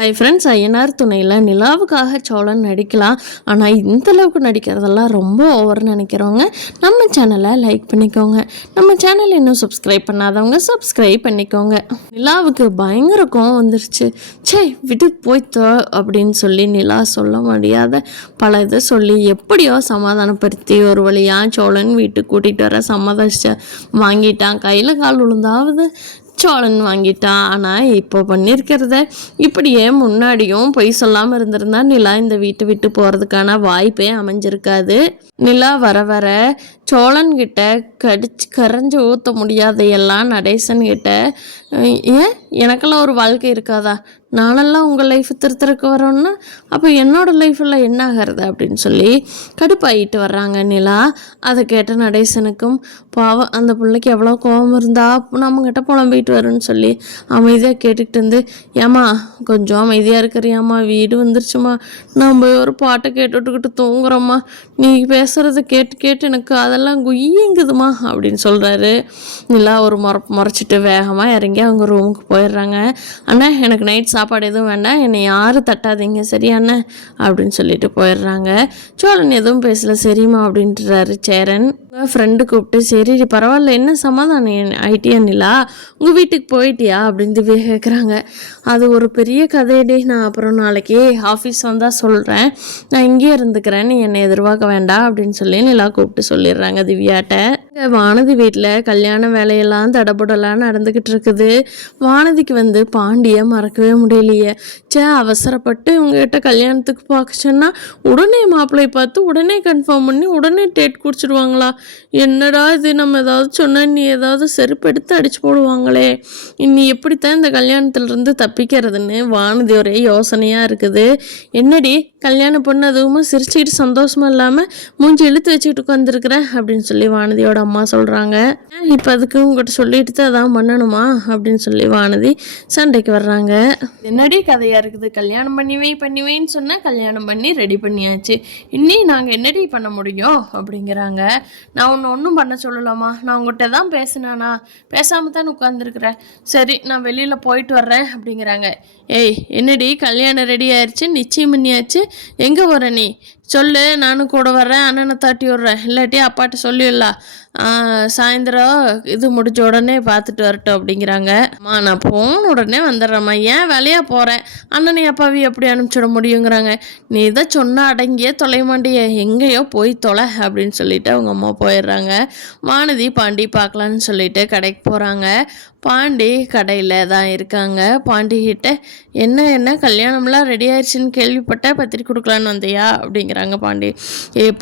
Hi friends, Ayyanar துணையில் நிலாவுக்காக சோழன் நடிக்கலாம். ஆனால் இந்தளவுக்கு நடிக்கிறதெல்லாம் ரொம்ப ஓவர்னு நினைக்கிறவங்க நம்ம சேனலை லைக் பண்ணிக்கோங்க. நம்ம சேனல் இன்னும் சப்ஸ்கிரைப் பண்ணாதவங்க சப்ஸ்கிரைப் பண்ணிக்கோங்க. நிலாவுக்கு பயங்கர கோவம் வந்துருச்சு. சே விட்டு போய்த்தோ அப்படின்னு சொல்லி நிலா சொல்ல முடியாத பல இதை சொல்லி எப்படியோ சமாதானப்படுத்தி ஒரு வழியாக சோழன் வீட்டுக்கு கூட்டிகிட்டு வர சம்மதிச்ச வாங்கிட்டான். கையில் கால் விழுந்தாவது சோழன் வாங்கிட்டான். ஆனால் இப்போ பண்ணியிருக்கிறத இப்படியே முன்னாடியும் பொய் சொல்லாமல் இருந்திருந்தா நிலா இந்த வீட்டை விட்டு போகிறதுக்கான வாய்ப்பே அமைஞ்சிருக்காது. நிலா வர வர சோழன்கிட்ட கரைஞ்சி ஊற்ற முடியாதையெல்லாம் நடேசன்கிட்ட, ஏன் எனக்கெல்லாம் ஒரு வாழ்க்கை இருக்காதா, நானெல்லாம் உங்கள் லைஃப் திருத்தருக்கு வரோன்னா அப்போ என்னோடய லைஃப்பில் என்ன ஆகிறது அப்படின்னு சொல்லி கடுப்பாயிட்டு வர்றாங்க நிலா. அதை கேட்ட நடேசனுக்கும் பாவம், அந்த பிள்ளைக்கு எவ்வளோ கோபம் இருந்தா நம்மக்கிட்ட புலம்பிட்டு வரும்னு சொல்லி அமைதியாக கேட்டுக்கிட்டு இருந்து, ஏம்மா கொஞ்சம் அமைதியாக இருக்கிறியாம்மா, வீடு வந்துருச்சுமா, நம்ம ஒரு பாட்டை கேட்டுக்கிட்டு தூங்குறோம்மா, நீ பேசுகிறத கேட்டு கேட்டு எனக்கு அதெல்லாம் குய்யுங்குதுமா அப்படின்னு சொல்கிறாரு. நிலா ஒரு முறைச்சிட்டு வேகமாக இறங்கி அவங்க ரூமுக்கு போயிடுறாங்க. அண்ணா எனக்கு நைட் சாப்பாடு எதுவும் வேண்டாம், என்னை யாரும் தட்டாதீங்க சரியாண்ணே அப்படின்னு சொல்லிட்டு போயிடுறாங்க. சோழன் எதுவும் பேசல. சரிம்மா அப்படின்றாரு சேரன். ஃப்ரெண்டு கூப்பிட்டு, சரி பரவாயில்ல, என்ன சமாதானம் ஆயிட்டியா நிலா, உங்கள் வீட்டுக்கு போயிட்டியா அப்படின்னு கேட்குறாங்க. அது ஒரு பெரிய கதையடி, நான் அப்புறம் நாளைக்கு ஆஃபீஸ் வந்தால் சொல்கிறேன், நான் இங்கேயே இருந்துக்கிறேன், நீ என்னை எதிர்பார்க்க வேண்டாம் அப்படின்னு சொல்லி நிலா கூப்பிட்டு சொல்லிடுறாங்க திவ்யாட்ட. வானதி வீட்டில் கல்யாண வேலையெல்லாம் தடபுடலாம் நடந்துக்கிட்டு இருக்குது. வானதிக்கு பாண்டியை மறக்கவே முடியலையே. அவசரப்பட்டு இவங்ககிட்ட கல்யாணத்துக்கு பார்க்க சொன்னால் உடனே மாப்பிள்ளை பார்த்து உடனே கன்ஃபார்ம் பண்ணி உடனே டேட் குடிச்சிடுவாங்களா? என்னடா இது, நம்ம ஏதாவது சொன்னால் நீ ஏதாவது செருப்பெடுத்து அடிச்சு போடுவாங்களே, இன்னி எப்படித்தான் இந்த கல்யாணத்துலேருந்து தப்பிக்கிறதுன்னு வானதி ஒரே யோசனையாக இருக்குது. என்னடி கல்யாணம் பொண்ணு அதுவும் சிரிச்சுக்கிட்டு சந்தோஷமா இல்லாமல் மூஞ்சி இழுத்து வச்சுக்கிட்டு உட்காந்துருக்குற அப்படின்னு சொல்லி வானதியோட அம்மா சொல்கிறாங்க. இப்போ அதுக்கு உங்கள்கிட்ட சொல்லிட்டு தான் அதான் பண்ணணுமா அப்படின்னு சொல்லி வானதி சண்டைக்கு வர்றாங்க. என்னடி கதையாக இருக்குது, கல்யாணம் பண்ணிவேன்னு சொன்னால் கல்யாணம் பண்ணி ரெடி பண்ணியாச்சு, இன்னி நாங்கள் என்னடி பண்ண முடியும் அப்படிங்கிறாங்க. நான் ஒன்றும் பண்ண சொல்லலாமா, நான் உங்கள்கிட்ட தான் பேசினானா, பேசாமல் தான் உட்காந்துருக்குறேன், சரி நான் வெளியில் போயிட்டு வர்றேன் அப்படிங்கிறாங்க. ஏய் என்னடி கல்யாணம் ரெடி ஆயிடுச்சு, நிச்சயம் பண்ணியாச்சு, எங்கே வர நீ சொல்லு, நானும் கூட வர்றேன், அண்ணனை தாட்டி விட்றேன், இல்லாட்டி அப்பாட்ட சொல்லிடலாம், சாயந்தரம் இது முடிஞ்ச உடனே பார்த்துட்டு வரட்டும் அப்படிங்கிறாங்க. அம்மா நான் போன உடனே வந்துடுறேம்மா, ஏன் வேலையாக போகிறேன், அண்ணனை அப்பாவி எப்படி அனுப்பிச்சிட முடியுங்கிறாங்க. நீ இதை சொன்ன அடங்கியே தொலைமாண்டிய, எங்கேயோ போய் தொலை அப்படின்னு சொல்லிட்டு அவங்க அம்மா போயிடுறாங்க. வானதி பாண்டி பார்க்கலான்னு சொல்லிட்டு கடைக்கு போகிறாங்க. பாண்டி கடையில் தான் இருக்காங்க. பாண்டிகிட்ட என்ன கல்யாணம்லாம் ரெடி ஆயிடுச்சுன்னு கேள்விப்பட்டேன், பத்திரிக்கை கொடுக்கலான்னு வந்தியா அப்படிங்கிறாங்க பாண்டி.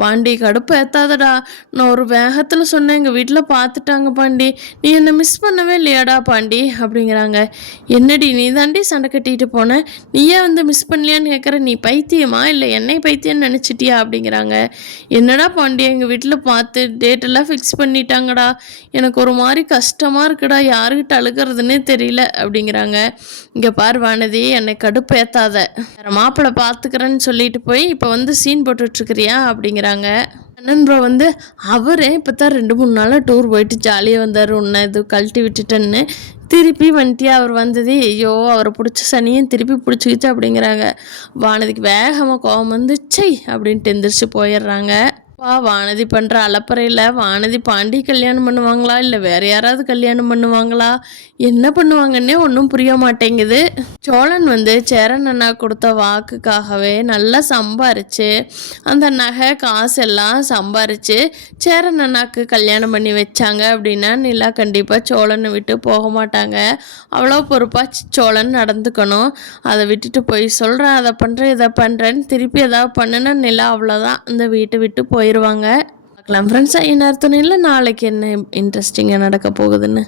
பாண்டி கடுப்பு ஏற்றாதடா, நான் ஒரு வேகத்தில் சொன்னேன், எங்கள் வீட்டில் பார்த்துட்டாங்க பாண்டி, நீ என்னை மிஸ் பண்ணவே இல்லையாடா பாண்டி அப்படிங்கிறாங்க. என்னடி நீ தாண்டி சண்டை கட்டிட்டு போனேன், நீயே மிஸ் பண்ணலையான்னு கேட்குற, நீ பைத்தியமா இல்லை என்னை பைத்தியம்னு நினச்சிட்டியா அப்படிங்கிறாங்க. என்னடா பாண்டி எங்கள் வீட்டில் பார்த்து டேட்டெல்லாம் ஃபிக்ஸ் பண்ணிட்டாங்கடா, எனக்கு ஒரு மாதிரி கஷ்டமாக இருக்குடா, யாருக்கிட்ட அழுகிறதுன்னே தெரியல அப்படிங்கிறாங்க. இங்கே பார் வானதி, என்னை கடுப்பு ஏற்றாத, வேறு மாப்பிள்ளை பார்த்துக்கிறேன்னு சொல்லிட்டு போய் இப்போ சீன் போட்டுட்ருக்கிறியா அப்படிங்கிறாங்க. அண்ணன் ப்ரோ அவரே இப்போ தான் 2-3 நாளாக டூர் போயிட்டு ஜாலியாக வந்தார், உன்னை இது கழட்டி விட்டுட்டேன்னு திருப்பி வந்துட்டியா, அவர் வந்தது ஐயோ அவரை பிடிச்ச சனியும் திருப்பி பிடிச்சிக்கிச்சு அப்படிங்கிறாங்க. வானதிக்கு வேகமாக கோவம் சை அப்படின்ட்டு எந்திரிச்சு போயிடுறாங்க. வானதி பண்ணுற அலப்பறையில் வானதி பாண்டி கல்யாணம் பண்ணுவாங்களா இல்லை வேறு யாராவது கல்யாணம் பண்ணுவாங்களா, என்ன பண்ணுவாங்கன்னே ஒன்றும் புரிய மாட்டேங்குது. சோழன் சேரன் அண்ணா கொடுத்த வாக்குக்காகவே நல்லா சம்பாரித்து அந்த நகை காசெல்லாம் சம்பாரித்து சேரன் அண்ணாக்கு கல்யாணம் பண்ணி வச்சாங்க அப்படின்னா நிலா கண்டிப்பாக சோழனை விட்டு போக மாட்டாங்க. அவ்வளோ பொறுப்பாக சோழன் நடந்துக்கணும். அதை விட்டுட்டு போய் சொல்கிறேன், அதை பண்ணுறேன் இதை பண்ணுறேன்னு திருப்பி ஏதாவது பண்ணுன்னா நிலா அவ்வளோதான், இந்த வீட்டை விட்டு போயிடுவாங்க. பார்க்கலாம் ஃப்ரெண்ட்ஸ், ஐயனார் துணையில் நாளைக்கு என்ன இன்ட்ரெஸ்டிங்காக நடக்க போகுதுன்னு.